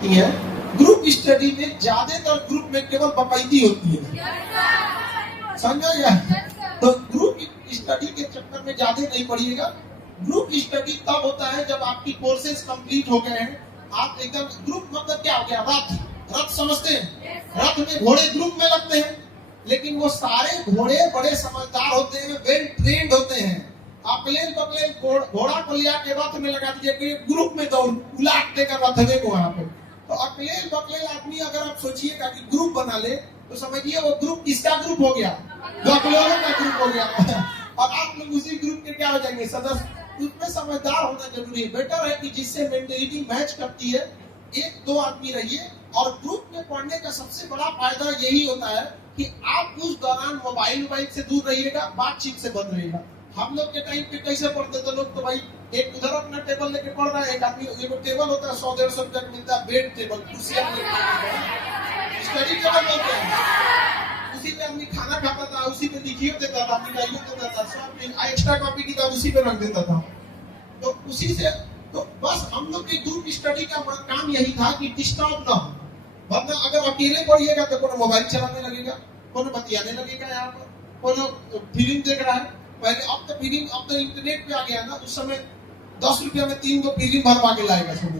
है। Group study में ज्यादातर ग्रुप में केवल बकैती होती है, समझा या? तो ग्रुप स्टडी के चक्कर में ज्यादा नहीं पड़िएगा। ग्रुप स्टडी तब होता है जब आपकी कोर्सेज कंप्लीट हो गए हैं, आप एकदम ग्रुप मतलब क्या हो गया, रथ समझते हैं? रथ में घोड़े ग्रुप में लगते हैं, लेकिन वो सारे घोड़े बड़े समझदार होते हैं, वेल ट्रेंड होते हैं। अकलेल बकलेल घोड़ा को लिया के रथ में लगा दीजिए, ग्रुप में दौड़ उलाट देकर रथवे को वहां पे। तो अकलेल बकलेल आदमी अगर आप सोचिएगा कि ग्रुप बना ले, तो समझिए वो ग्रुप किसका ग्रुप हो गया, बकलोरों का ग्रुप हो गया। और आप लोग उसी ग्रुप के क्या हो जाएंगे, सदस्य। उसमें समझदार होना जरूरी है। बेटर है कि जिससे मेंटेलिटी मैच करती है, एक दो आदमी रहिए। और ग्रुप में पढ़ने का सबसे बड़ा फायदा यही होता है कि आप उस दौरान मोबाइल से दूर रहिएगा, बातचीत से बंद रहिएगा। हम लोग के टाइम पे कैसे पढ़ते थे लोग, तो भाई एक उधर अपना टेबल लेके पढ़ रहा है, एक आदमी एक टेबल होता है 100-150 रुपया का मिलता है, बेड टेबल, कुर्सियां स्टडी टेबल बोलते हैं। उसी पे आदमी खाना खाता था, उसी पे लिखियो देता था, मिलाइयो देता था, सब एक्स्ट्रा कॉपी किताब उसी पे रख देता था। तो उसी से तो बस हम लोग के ग्रुप स्टडी का काम यही था कि डिस्टर्ब ना हो। वरना अगर अकेले पढ़िएगा तो कोनो मोबाइल चलाने लगेगा, कोनो बतियाने लगेगा, यहाँ पर कोनो फिल्म देख रहा है। पहले अब तो फिल्म, अब तो इंटरनेट पे आ गया ना, उस समय 10 रुपया में 3 गो फिल्म भरवा के लाएगा सब।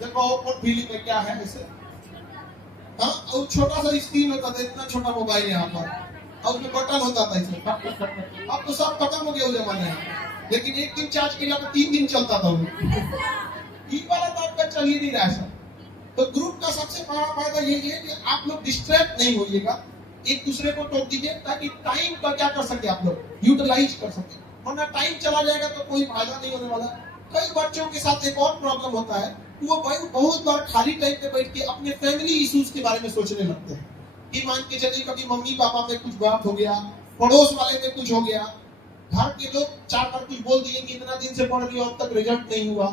देखो कौन फिल्म में क्या है ऐसे। हाँ, और छोटा सा स्क्रीन होता था, इतना छोटा मोबाइल यहाँ पर, और उसमें बटन होता था इसमें। अब तो सब खत्म हो गया उस जमाने में, लेकिन एक दिन चार्ज किया तो 3 दिन चलता था वो। ये वाला तो आपका चल ही नहीं रहा है। तो ग्रुप का सबसे बड़ा फायदा यही है कि आप लोग डिस्ट्रैक्ट नहीं होइएगा, एक दूसरे को टोक दीजिए, ताकि टाइम का क्या कर सके आप लोग, यूटिलाइज कर सके। वरना टाइम चला जाएगा तो कोई फायदा नहीं होने वाला। कई बच्चों के साथ एक और प्रॉब्लम होता है, वो बहुत बार खाली टाइम पे बैठ के अपने फैमिली इश्यूज के बारे में सोचने लगते हैं। कि मान के चलिए कभी मम्मी पापा में कुछ बात हो गया, पड़ोस वाले में कुछ हो गया, घर के लोग 4 बार कुछ बोल दिए कि इतना दिन से पढ़ रही हो अब तक रिजल्ट नहीं हुआ,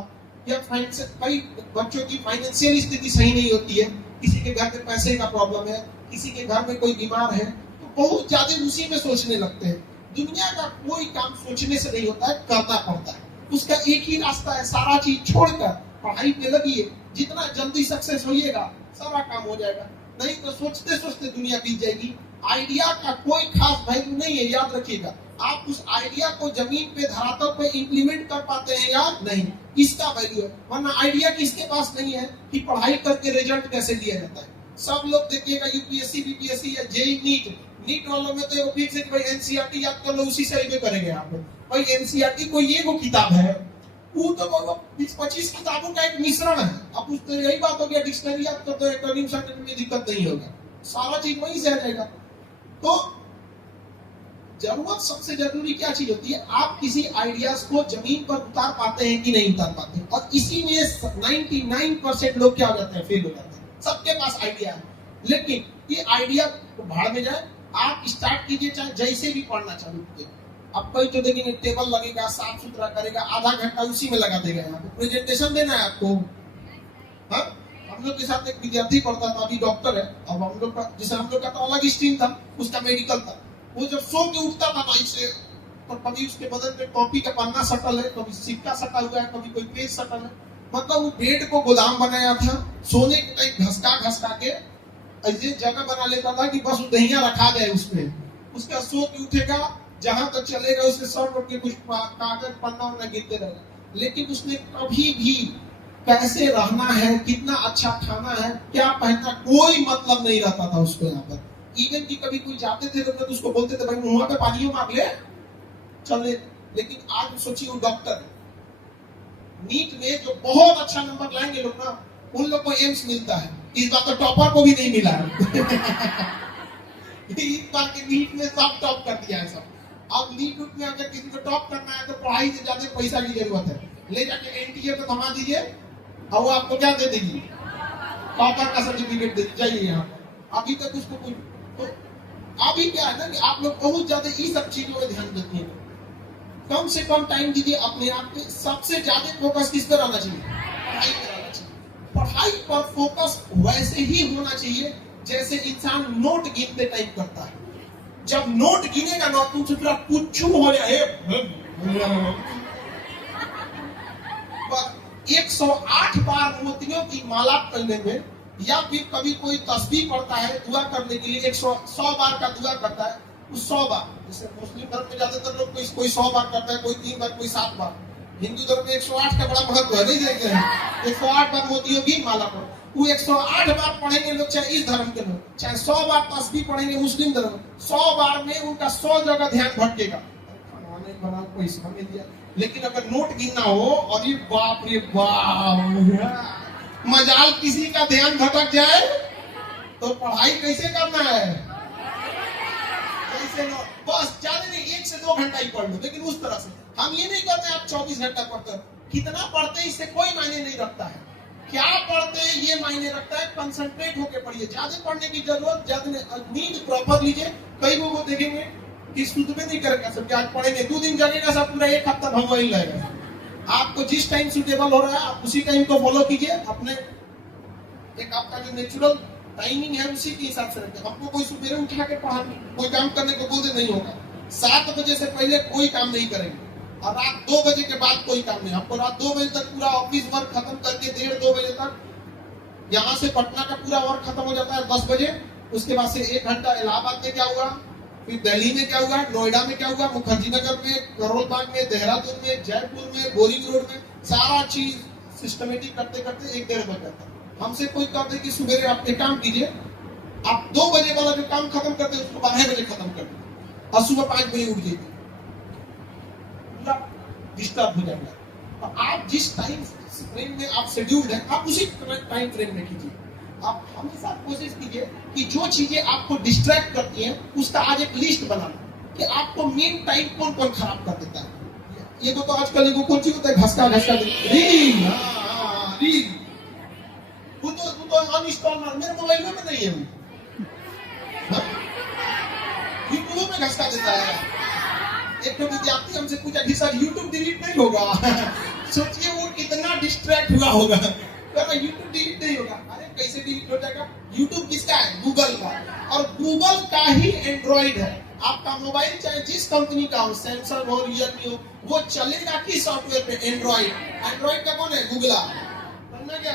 या कई बच्चों की फाइनेंशियल स्थिति सही नहीं होती है, किसी के घर में पैसे का प्रॉब्लम है, किसी के घर में कोई बीमार है, तो बहुत ज्यादा उसी में सोचने लगते हैं। दुनिया का कोई काम सोचने से नहीं होता है, करना पड़ता है। उसका एक ही रास्ता है, सारा चीज छोड़कर पढ़ाई पे लगिए। जितना जल्दी सक्सेस होइएगा सारा काम हो जाएगा, नहीं तो सोचते सोचते दुनिया बीत जाएगी। आइडिया का कोई खास वैल्यू नहीं है, याद रखिएगा। आप उस आइडिया को जमीन पे धरातल पे इंप्लीमेंट कर पाते हैं या नहीं, इसका वैल्यू है। वरना आइडिया किसके पास नहीं है कि पढ़ाई करके रिजल्ट कैसे लिया जाता है। सब लोग देखिएगा यूपीएससी बीपीएससी या जेई नीट वालों में तो फिक्स है कि भाई एनसीईआरटी याद कर लो, उसी से आगे करेंगे आप। भाई एनसीईआरटी कोई ये वो किताब है, वो तो 20-25 किताबों का एक मिश्रण है। अब उस तो यही बात हो गया, डिक्शनरी याद कर दो, एटोनिम सिनोनिम में दिक्कत नहीं होगा, सारा चीज वहीं से आ जाएगा। तो जरूरत सबसे जरूरी क्या चीज होती है, आप किसी आइडियाज को जमीन पर उतार पाते हैं कि नहीं उतार पाते। और इसी में 99% लोग क्या हो जाते हैं, फेल हो जाते हैं। सबके पास आइडिया है, लेकिन ये आइडिया भाड़ में जाए। आप स्टार्ट कीजिए, चाहे जैसे भी पढ़ना चालू कीजिए। अब कोई तो देखेंगे टेबल लगेगा, साफ सुथरा करेगा, आधा घंटा उसी में लगा देगा। यहाँ पे प्रेजेंटेशन देना है आपको। हाँ, हम लोग के साथ एक विद्यार्थी पढ़ता था, अभी डॉक्टर है। अब हम लोग का, जैसे हम लोग का तो अलग स्ट्रीम था, उसका मेडिकल था। वो जब सो के उठता था ना इससे, तो कभी उसके बदन में कॉपी का पन्ना सटल है, कभी सिक्का सटा हुआ है, कभी कोई पेज सटल है। मतलब वो बेड को गोदाम बनाया था, सोने के टाइम घसका के ऐसे जगह बना लेता था कि बस दहिया रखा जाए उसमें। उसका सो के उठेगा, जहां तक चलेगा उसके सर पर के कुछ कागज पन्ना उन्ना गिरते रहेगा। लेकिन उसने कभी भी कैसे रहना है, कितना अच्छा खाना है, क्या पहनना, कोई मतलब नहीं रहता था उसको। यहाँ पर इवन की कभी कोई जाते थे तो उसको बोलते थे भाई मुंह पे पानी मांग ले चल ले। लेकिन आज सोचिए वो डॉक्टर नीट में जो बहुत अच्छा नंबर लाएंगे लोग ना, उन लोग को एम्स मिलता है। इस बार तो टॉपर को भी नहीं मिला है। इस बार के नीट में सब टॉप कर दिया है सब। अब नीट में अगर किसी को टॉप करना है तो पढ़ाई से ज्यादा पैसा की जरूरत है। ले जाके एनटीए को थमा दीजिए और वो आपको क्या दे देगी, टॉपर का सर्टिफिकेट दे दीजिए। यहाँ अभी तक उसको कुछ तो अभी क्या है ना कि आप लोग बहुत ज्यादा इस सब चीजों में ध्यान देते हैं। कम से कम टाइम दीजिए अपने आप पे। सबसे ज्यादा फोकस किस पर रहना चाहिए, पढ़ाई पर रहना चाहिए। पढ़ाई पर फोकस वैसे ही होना चाहिए जैसे इंसान नोट गिनते टाइम करता है। जब नोट गिनेगा ना तो पूरा पुच्छू हो जाए, 108 बार मोतियों की माला पहनने में, या फिर कभी कोई तस्बीह पढ़ता है दुआ करने के लिए 100 बार का दुआ करता है, उस 100 बार, जैसे मुस्लिम धर्म में ज्यादातर लोग कोई 100 बार करता है, कोई 3 बार, कोई 7 बार। हिंदू धर्म में 108 का बड़ा महत्व है, नहीं देखते हैं? 108 बार मोतियों की माला पढ़ो, वो 108 बार पढ़ेंगे लोग, चाहे इस धर्म के लोग, चाहे 100 बार तस्बीह पढ़ेंगे मुस्लिम धर्म, 100 बार में उनका 100 जगह ध्यान भटकेगा, बना कोई समझ दिया। लेकिन अगर नोट गिनना हो, अरे बाप रे बाप, मजाल किसी का ध्यान भटक जाए तो पढ़ाई कैसे करना है, कैसे नो, बस ज्यादा नहीं 1 से 2 घंटा ही पढ़ लो, लेकिन उस तरह से। हम ये नहीं करते आप 24 घंटा पढ़ते हो, कितना पढ़ते हैं इससे कोई मायने नहीं रखता है, क्या पढ़ते हैं ये मायने रखता है। कंसंट्रेट होकर पढ़िए, ज्यादा पढ़ने की जरूरत ज्यादा, नींद प्रॉपर लीजिए। कई लोगों को देखेंगे कि सुध में नहीं करेगा, सब आज पढ़ेंगे 2 दिन जगेगा, सब पूरा 1 हफ्ता भंग वही लगेगा। आपको जिस टाइम सुटेबल हो रहा है आप उसी टाइम को फॉलो कीजिए, अपने एक आपका जो नेचुरल टाइमिंग है उसी के हिसाब से रखिए। हमको कोई सुबह उठा के पढ़ा, कोई काम करने को बोलते नहीं होगा। 7 बजे से पहले कोई काम नहीं करेंगे, और रात 2 बजे के बाद कोई काम नहीं। हमको रात 2 बजे तक पूरा ऑफिस वर्क खत्म करके 1:30-2 बजे तक, यहाँ से पटना का पूरा वर्क खत्म हो जाता है 10 बजे। उसके बाद से 1 घंटा इलाहाबाद में क्या हुआ, फिर दिल्ली में क्या हुआ, नोएडा में क्या हुआ, मुखर्जी नगर में, करोल बाग में, देहरादून में, जयपुर में, बोरिंग रोड में, सारा चीज सिस्टमेटिक करते करते 1-1:30 बज जाता है। हमसे कोई कहते कि सुबह आप एक काम कीजिए, आप 2 बजे वाला जो काम खत्म करते हैं उसको 12 बजे खत्म कर दीजिए, और सुबह 5 बजे उठ जाइए, पूरा डिस्टर्ब हो जाएगा। और आप जिस टाइम फ्रेम में आप शेड्यूल्ड है, आप उसी टाइम फ्रेम में कीजिए। आप हमेशा कोशिश कीजिए कि जो चीजें आपको डिस्ट्रैक्ट करती हैं उसका आज एक लिस्ट बनाना, कि आपको मेन टाइम कौन कौन खराब कर देता है। ये तो आजकल एगो कौन चीज होता है, घसका रील, रील, वो तो अनइंस्टॉल मार, मेरे मोबाइल में नहीं है, यूट्यूब में घसका देता है। एक तो विद्यार्थी हमसे पूछा कि सर यूट्यूब डिलीट नहीं होगा? सोचिए वो कितना डिस्ट्रैक्ट हुआ होगा, यूट्यूब डिलीट नहीं होगा। अरे कैसे डिलीट हो जाएगा? यूट्यूब किसका है? गूगल का, और गूगल का ही एंड्रॉइड है। आपका मोबाइल चाहे जिस कंपनी का हो, सैमसंग हो, रियलमी हो, वो चलेगा किस सॉफ्टवेयर पे? एंड्रॉइड। एंड्रॉइड का कौन है? गूगल। समझना क्या?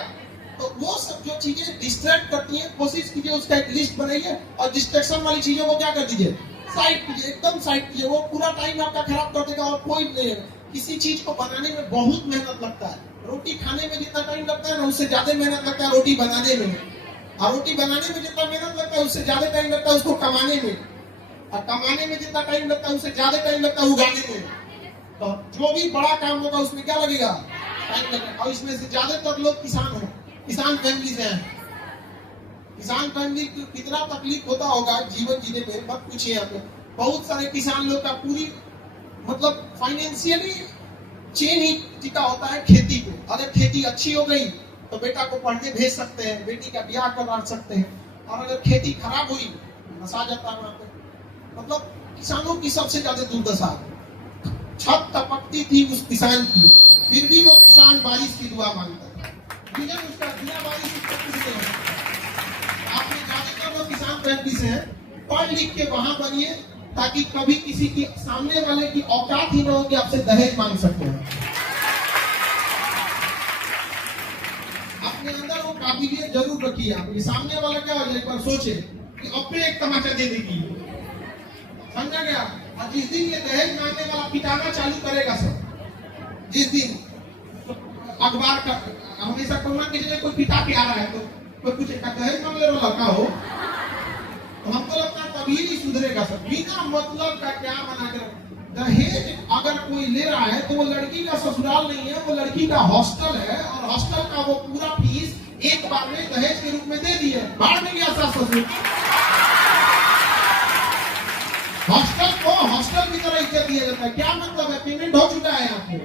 तो वो सब जो चीजें डिस्ट्रैक्ट करती हैं, कोशिश कीजिए उसका एक लिस्ट बनाइए, और डिस्ट्रैक्शन वाली चीजों को क्या कर दीजिए, साइड कीजिए, एकदम साइड कीजिए। वो पूरा टाइम आपका खराब कर देगा, और कोई नहीं है। किसी चीज को बनाने में बहुत मेहनत लगता है। रोटी खाने में जितना टाइम लगता है ना, उससे ज्यादा मेहनत लगता है रोटी बनाने में। और रोटी बनाने में जितना मेहनत लगता है उससे ज्यादा टाइम लगता है उसको कमाने में, और कमाने में जितना टाइम लगता है उससे ज्यादा टाइम लगता है उगाने में। तो जो भी बड़ा काम होगा उसमें क्या लगेगा? टाइम लगेगा। और इसमें से ज्यादातर लोग किसान हैं, किसान फैमिली से हैं। किसान फैमिली को कितना तकलीफ होता होगा जीवन जीने में, मत पूछिए। यहाँ पे बहुत सारे किसान लोग का पूरी मतलब फाइनेंशियली चेन ही टिका होता है खेती पे। अगर खेती अच्छी हो गई तो बेटा को पढ़ने भेज सकते हैं, बेटी का ब्याह करवा सकते हैं। और अगर खेती खराब हुई, नशा जाता है वहां पे। मतलब किसानों की सबसे ज्यादा दुर्दशा। छत टपकती थी उस किसान की, फिर भी वो किसान बारिश की दुआ मांगता है। उसका बिना बारिश आपने ज्यादातर लोग किसान फैमिली से हैं, पढ़ लिख के वहां बनिए, ताकि कभी किसी की सामने वाले की औकात ही न हो कि आपसे दहेज मांग सकते हैं। अपने अंदर वो काबिलियत जरूर रखिए। आपके सामने वाला क्या हो जाए, एक बार सोचे कि अपने एक तमाचा दे देगी, समझा गया? और जिस दिन ये दहेज मांगने वाला पिटाना चालू करेगा सब, जिस दिन अखबार का हमेशा कोई पिता के आ रहा है तो कोई कुछ दहेज मांगने वाला लड़का हो, तो हमको लगता है तभी नहीं सुधरेगा सब। बिना मतलब का क्या बना कर दहेज अगर कोई ले रहा है तो वो लड़की का ससुराल नहीं है, वो लड़की का हॉस्टल है, और हॉस्टल का वो पूरा फीस एक बार में दहेज के रूप में दे दिए, बाहर में गया सास ससुर। हॉस्टल को हॉस्टल की तरह इज्जत दिया जाता है। क्या मतलब है? पेमेंट हो चुका है आपको,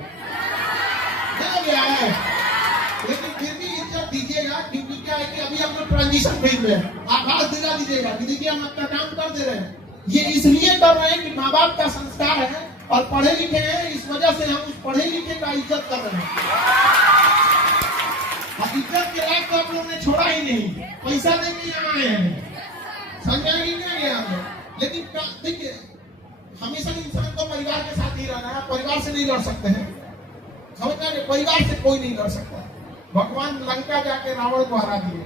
गया है, लेकिन फिर भी इज्जत दीजिएगा। क्योंकि क्या है कि अभी हम लोग ट्रांजिशन फेज में हैं, आभास दिला दीजिएगा कि देखिए हम अपना काम कर दे रहे हैं। ये इसलिए कर रहे हैं कि माँ बाप का संस्कार है और पढ़े लिखे हैं, इस वजह से हम उस पढ़े लिखे का इज्जत कर रहे हैं। इज्जत के लायक तो आप लोगों ने छोड़ा ही नहीं, पैसा देके यहाँ आए हैं, समझा ही नहीं गया हमें। लेकिन देखिए, हमेशा इंसान को परिवार के साथ ही रहना है, परिवार से नहीं लड़ सकते हैं। समझना नहीं, परिवार से कोई नहीं लड़ सकता। भगवान लंका जाके रावण को हरा दिए,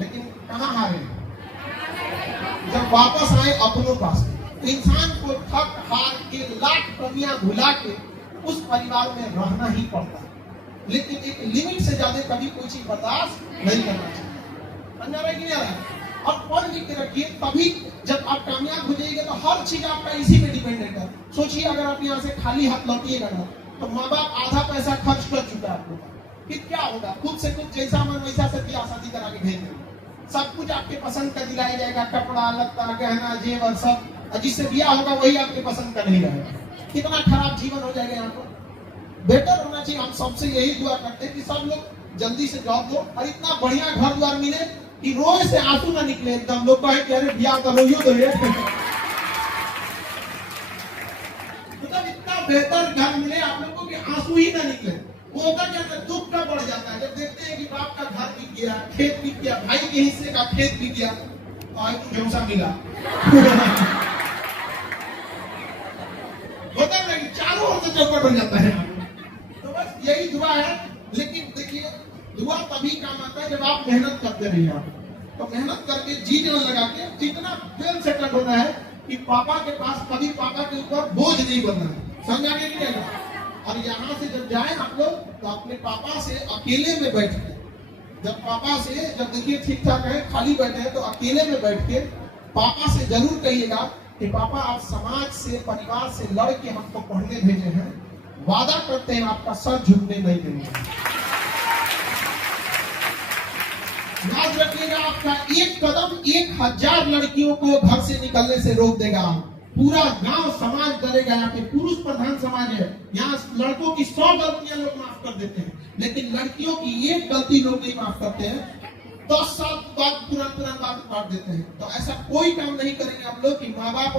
लेकिन कहाँ हारे? जब वापस आए अपनों पास। इंसान को थक हार के लाख कमियां भुला के उस परिवार में रहना ही पड़ता है, लेकिन एक लिमिट से ज्यादा कभी कोई चीज बर्दाश्त नहीं करना चाहिए। समझ रहा है कि नहीं आ रहा है? और पढ़ लिख के रखिए, तभी जब आप कामयाब हो जाइएगा तो हर चीज आपका इसी पे डिपेंडेंट है। सोचिए अगर आप यहाँ से खाली हाथ लौटिएगा ना, तो माँ बाप आधा पैसा खर्च कर चुका है आपको, फिर क्या होगा? खुद से खुद जैसा मन वैसा से ब्याह शादी करा के भेज देंगे, सब कुछ आपके पसंद का दिलाया जाएगा, कपड़ा लत्ता गहना जेवर सब, जिससे ब्याह होगा वही आपके पसंद का नहीं रहेगा। कितना खराब जीवन हो जाएगा यहाँ पर। बेटर होना चाहिए, हम सबसे यही दुआ करते हैं कि सब लोग जल्दी से जॉब दो और इतना बढ़िया घर द्वार मिले कि रोए से आंसू ना निकले। एकदम लोग कहे कि अरे ब्याह करो यो तो मतलब इतना बेहतर घर मिले आप लोगों को कि आंसू ही ना निकले। वो होता क्या है, दुख का बढ़ जाता है जब देखते हैं कि बाप का घर बिक गया, खेत बिक गया, भाई के हिस्से का खेत बिक गया, और व्यवसाय मिला होता नहीं, चारों ओर से चौपट बन जाता है। तो बस यही दुआ है। लेकिन देखिए, दुआ तभी काम आता है जब आप मेहनत करते रहिए। आप तो मेहनत करके जी जान लगा के जितना वेल सेटल होना है कि पापा के पास कभी पापा के ऊपर बोझ नहीं बनना है। समझा के नहीं आएगा? और यहाँ से जब जाए आप लोग तो अपने पापा से अकेले में बैठ के, जब पापा से जब देखिए ठीक ठाक है, खाली बैठे हैं, तो अकेले में बैठ के पापा से जरूर कहिएगा कि पापा आप समाज से परिवार से लड़ के हमको पढ़ने भेजे हैं, वादा करते हैं आपका सर झुकने नहीं देंगे। याद रखिएगा, आपका एक कदम 1000 लड़कियों को घर से निकलने से रोक देगा। पूरा गांव समाज डरेगा। यहाँ पे पुरुष प्रधान समाज है, यहाँ लड़कों की 100 गलतियां लोग माफ कर देते हैं, लेकिन लड़कियों की एक गलती लोग नहीं माफ करते हैं। 10 साल बाद तुरंत बात काट देते हैं। तो ऐसा कोई काम नहीं करेंगे आप लोग कि माँ बाप